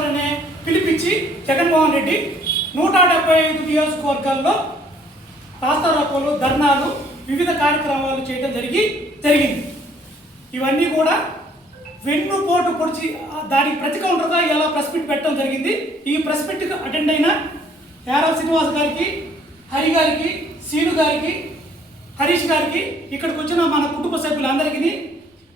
కావాలనే పిలిపించి జగన్మోహన్ రెడ్డి 175 నియోజకవర్గాల్లో రాస్తారోకోలు, ధర్నాలు, వివిధ కార్యక్రమాలు చేయడం జరిగింది. ఇవన్నీ కూడా వెన్నుపోటు పొడిచి దానికి ప్రతి కౌంటర్గా ఇలా ప్రెస్ మీట్ పెట్టడం జరిగింది. ఈ ప్రెస్ మీట్కి అటెండ్ అయిన యారావ్ శ్రీనివాస్ గారికి, హరి గారికి, సీను గారికి, హరీష్ గారికి, ఇక్కడికి వచ్చిన మన కుటుంబ సభ్యులందరికీ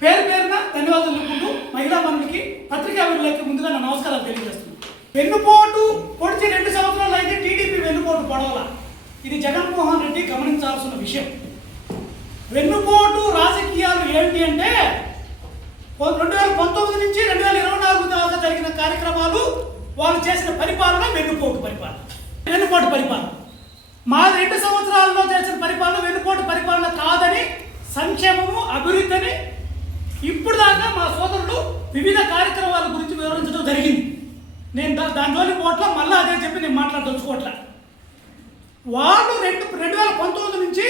పేరు పేరున ధన్యవాదాలు తెలుపుకుంటూ మహిళా మనులకి, పత్రికా విలువలకి ముందుగా నా నమస్కారాలు తెలియజేస్తున్నాను. వెన్నుపోటు పొడిచి 2 సంవత్సరాలు అయితే టీడీపీ వెన్నుపోటు పొడవల. ఇది జగన్మోహన్ రెడ్డి గమనించాల్సిన విషయం. వెన్నుపోటు రాజకీయాలు ఏంటి అంటే 2019 నుంచి 2024 దాకా జరిగిన కార్యక్రమాలు, వాళ్ళు చేసిన పరిపాలన వెన్నుపోటు పరిపాలన. మా 2 సంవత్సరాల్లో చేసిన పరిపాలన వెన్నుపోటు పరిపాలన కాదని, సంక్షేమము, అభివృద్ధిని ఇప్పుడు దాకా మా సోదరులు వివిధ కార్యక్రమాల గురించి వివరించడం జరిగింది. నేను దానిలోని పోట్ల మళ్ళీ అదే చెప్పి నేను మాట్లాడదలుచుకోవట్లే. వాళ్ళు 2019 నుంచి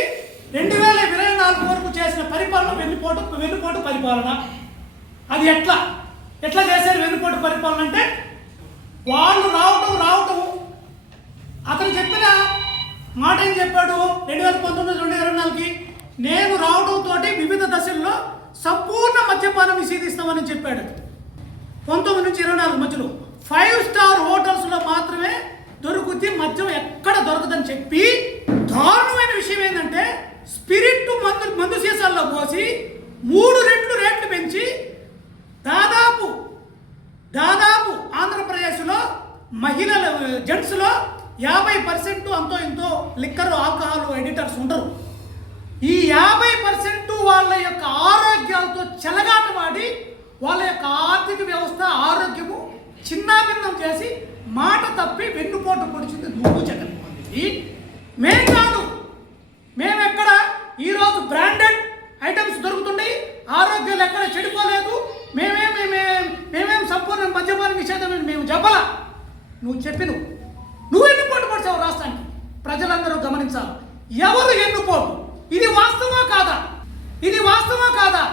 2024 వరకు చేసిన పరిపాలన వెన్నుపోటు పరిపాలన. అది ఎట్లా చేశారు వెన్నుపోటు పరిపాలన అంటే, వాళ్ళు రావటం అతను చెప్పిన మాట ఏం చెప్పాడు 2019-2024కి, నేను రావడంతో వివిధ దశల్లో సంపూర్ణ మద్యపానం నిషేధిస్తామని చెప్పాడు. 19 నుంచి 24 మధ్యలో 5 స్టార్ హోటల్స్లో మాత్రమే దొరుకుతుంది, మద్యం ఎక్కడ దొరకదని చెప్పి, దారుణమైన విషయం ఏంటంటే స్పిరిట్ మందు సీసాల్లో పోసి 3 రెట్లు రేట్లు పెంచి దాదాపు ఆంధ్రప్రదేశ్లో మహిళల జెంట్స్లో 50% అంతో ఇంతో లిక్కర్, ఆల్కహాల్ ఎడిటర్స్ ఉండరు. ఈ 50% వాళ్ళ యొక్క ఆరోగ్యాలతో చెలగాటమాడి వాళ్ళ యొక్క ఆర్థిక వ్యవస్థ, ఆరోగ్యము చిన్నాభిన్నం చేసి మాట తప్పి వెన్నుపోటు పొడిచింది నువ్వు జగన్మోహన్ రెడ్డి. మేం కాదు, మేమెక్కడ ఈరోజు బ్రాండెడ్ ఐటమ్స్ దొరుకుతున్నాయి, ఆరోగ్యాలు ఎక్కడ చెడిపోలేదు, మేమేం సంపూర్ణ మద్యపాన నిషేధం మేము చెప్పలా. నువ్వు ఎన్నుపోటు పడిచావు రాష్ట్రానికి. ప్రజలందరూ గమనించాలి, ఎవరు ఎన్నుపోటు, ఇది వాస్తవా కాదా,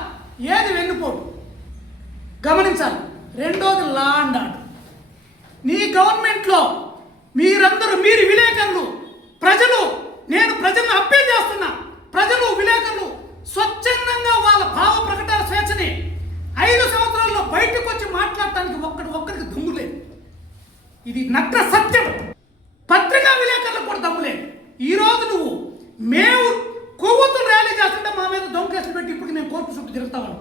ఏది వెన్నుపోటు గమనించాలి. రెండోది లా అండ్ ఆర్డర్. నీ గవర్నమెంట్లో మీరు విలేకరులు, నేను ప్రజలను అప్పీల్ చేస్తున్నా, ప్రజలు విలేకరులు స్వచ్ఛందంగా వాళ్ళ భావ ప్రకటన స్వేచ్ఛని 5 సంవత్సరాల్లో బయటకు వచ్చి మాట్లాడటానికి ఒక్కరికి దమ్ము లేదు. ఇది నగ్న సత్యం. పత్రికా విలేకరులకు కూడా దమ్ము లేదు. ఈరోజు మేము కొవ్వొత్తులు ర్యాలీ చేస్తుంటే మా మీద దొంగ కేసులు పెట్టి ఇప్పుడు నేను కోర్టు చుట్టూ తిరుగుతాను.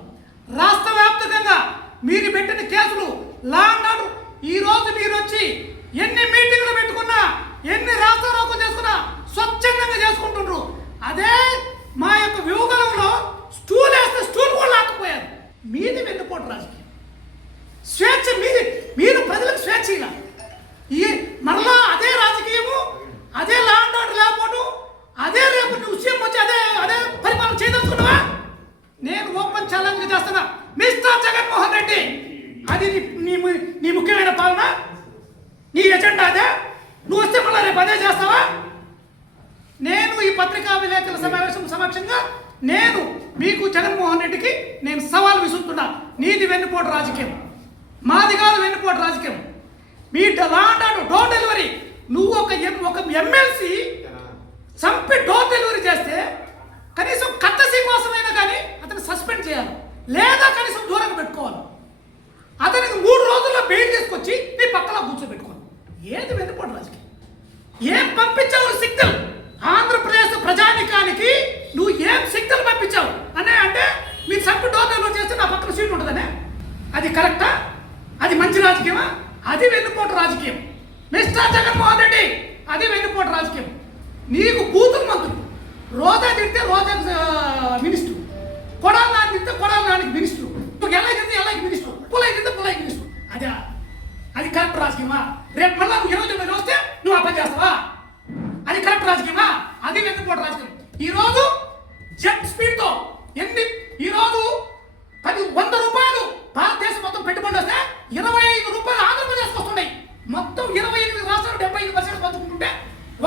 రాష్ట్ర వ్యాప్తంగా మీరు పెట్టిన కేసులు, లా అండ్ ఆర్డర్, ఈరోజు మీరు వచ్చి ఎన్ని మీటింగ్లు పెట్టుకున్నా, ఎన్ని రాస్తారోకో చేసుకున్నా స్వచ్ఛందంగా చేసుకుంటుండ్రు. అదే మా యొక్క వ్యూహంలో స్టూల్ వేస్తే స్టూల్ కూడా లాక్కుపోయారు. మీది వెన్నుపోటు రాజకీయం. స్వేచ్ఛ మీరు ప్రజలకు స్వేచ్ఛ ఇలా మరలా అదే రాజకీయము, అదే లా అండ్ ఆర్డర్ లేకపోవడం, అదే రేపు నువ్వు సీఎం వచ్చి అదే పరిపాలన చేయదలుచుకున్నావా? నేను ఓపెన్ ఛాలెంజ్ చేస్తున్నా, మిస్టర్ జగన్మోహన్ రెడ్డి, అది నీ ముఖ్యమైన పాలన, నీ ఎజెండా అదే. నువ్వు వస్తే మళ్ళీ రేపు అదే చేస్తావా? నేను ఈ పత్రికా విలేకరుల సమావేశం సమక్షంగా నేను మీకు జగన్మోహన్ రెడ్డికి నేను సవాల్ విసురుతున్నా. నీది వెన్నుపోటు రాజకీయం, మాది కాదు వెన్నుపోటు రాజకీయం. మీ law and order door delivery, నువ్వు ఒక ఎమ్మెల్సీ చంపి డోర్ డెలివరీ చేస్తే కనీసం కట్టసీ కోసమైనా కానీ అతను సస్పెండ్ చేయాలి, లేదా కనీసం దూరంగా పెట్టుకోవాలి. అతనికి 3 రోజుల్లో బెయిల్ తీసుకొచ్చి నీ పక్కన కూర్చోబెట్టుకోవాలి. ఏది వెన్నుపోటు రాజకీయం? ఏం పంపించావు సిగ్నల్ ఆంధ్రప్రదేశ్ ప్రజానికానికి? నువ్వు ఏం సిగ్నల్ పంపించావు అంటే మీరు చంపి డోర్ డెలివరీ చేస్తే నా పక్కన సీట్ ఉంటుందనే? అది కరెక్టా? అది మంచి రాజకీయమా? అది వెన్నుపోటు రాజకీయం. మిస్టర్ జగన్మోహన్ రెడ్డి, అది వెన్నుపోటు రాజకీయం. నీకు బూతులు మంత్రులు, రోజా తిడితే రోజా మినిస్టర్, కొడాలి నాని తిడితే కొడాలి నానికి మినిస్టర్, ఎలాగ తిడితే ఎలాగ మినిస్టర్, పులై తిడితే పులై మినిస్టర్. అది కరెక్ట్ రాజకీయమా? రేపు మళ్ళీ 29 వస్తే నువ్వు అప్ప చేస్తావా? అది కరెక్ట్ రాజకీయమా? అది వెన్నుపోటు రాజకీయం. ఈరోజు జెట్ స్పీడ్తో ఈరోజు 100 రూపాయలు భారతదేశం మొత్తం పెట్టుబడి వస్తే 25 రూపాయలు ఆంధ్రప్రదేశ్కి వస్తున్నాయి. మొత్తం 28 రాష్ట్రాలు 75% పంచుకుంటుంటే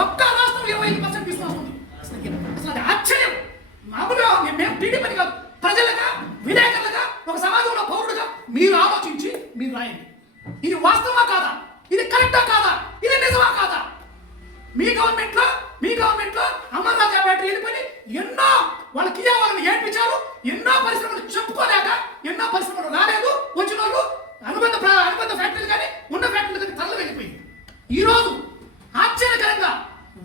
ఒక్క రాష్ట్రం 25% తీసుకొస్తుంది. అసలు అది ఆశ్చర్యం. మామూలుగా మేము టీడీపీ కాదు, ప్రజలుగా, విలేకరులుగా, ఒక సమాజంలో పౌరుడుగా మీరు ఆలోచించి మీరు రాయండి. ఇది వాస్తవా కాదా? ఇది కరెక్టా కాదా? ఇది నిజమా కాదా? మీ గవర్నమెంట్లో అమర్ రాజా బ్యాటరీ వెళ్ళిపోయి ఎన్నో వాళ్ళకి వాళ్ళని ఏడ్పించారు. ఎన్నో పరిశ్రమలు చెప్పుకోలేక ఎన్నో పరిశ్రమలు రాలేదు. వచ్చిన వాళ్ళు అనుబంధ ఫ్యాక్టరీలు కానీ ఉన్న ఫ్యాక్టరీలు కానీ తరలి వెళ్ళిపోయింది. ఈరోజు ఆశ్చర్యకరంగా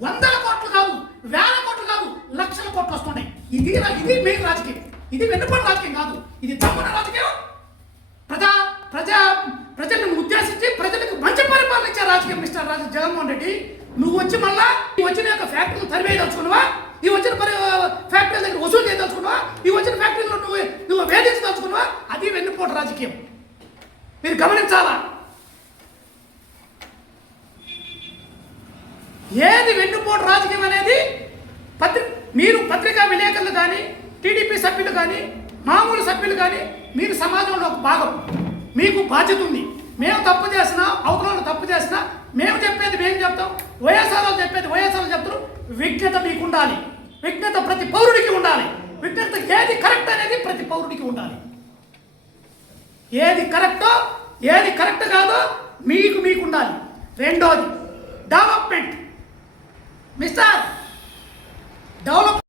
100 కోట్లు కాదు, 1000 కోట్లు కాదు, లక్షల కోట్లు వస్తున్నాయి. ఇది మెయిన్ రాజకీయం. ఇది వెన్నుపోటు రాజకీయం కాదు. ఇది తమ్మున రాజకీయం. ప్రజలను ఉద్దేశించి ప్రజలకు మంచి పరిపాలన ఇచ్చే రాజకీయం. మిస్టర్ జగన్మోహన్ రెడ్డి, నువ్వు వచ్చి మళ్ళా ఈ వచ్చిన యొక్క ఫ్యాక్టరీలు తరివేయదలుచుకున్నావా? ఈ వచ్చిన ఫ్యాక్టరీల దగ్గర వసూలు చేయదలుచుకున్నావా? ఈ వచ్చిన ఫ్యాక్టరీలో నువ్వు వేధించదలుచుకున్నావా? అది వెన్నుపోటు రాజకీయం. మీరు గమనించాలా. ఏది వెన్నుపోటు రాజకీయం అనేది మీరు పత్రికా విలేకరులు కానీ, టీడీపీ సభ్యులు కానీ, మామూలు సభ్యులు కానీ, మీరు సమాజంలో ఒక భాగం. మీకు బాధ్యత ఉంది. మేము తప్పు చేసినా, అవతల తప్పు చేసినా మేము చెప్పేది మేము చెప్తాం. వైఎస్ఆర్ చెప్పేది వైఎస్ఆర్ చెప్తారు. విజ్ఞత మీకు ఉండాలి. విజ్ఞత ప్రతి పౌరుడికి ఉండాలి. విజ్ఞత ఏది కరెక్ట్ అనేది ప్రతి పౌరుడికి ఉండాలి. ఏది కరెక్టో ఏది కరెక్ట్ కాదో మీకు ఉండాలి. రెండోది డెవలప్మెంట్. Mister develop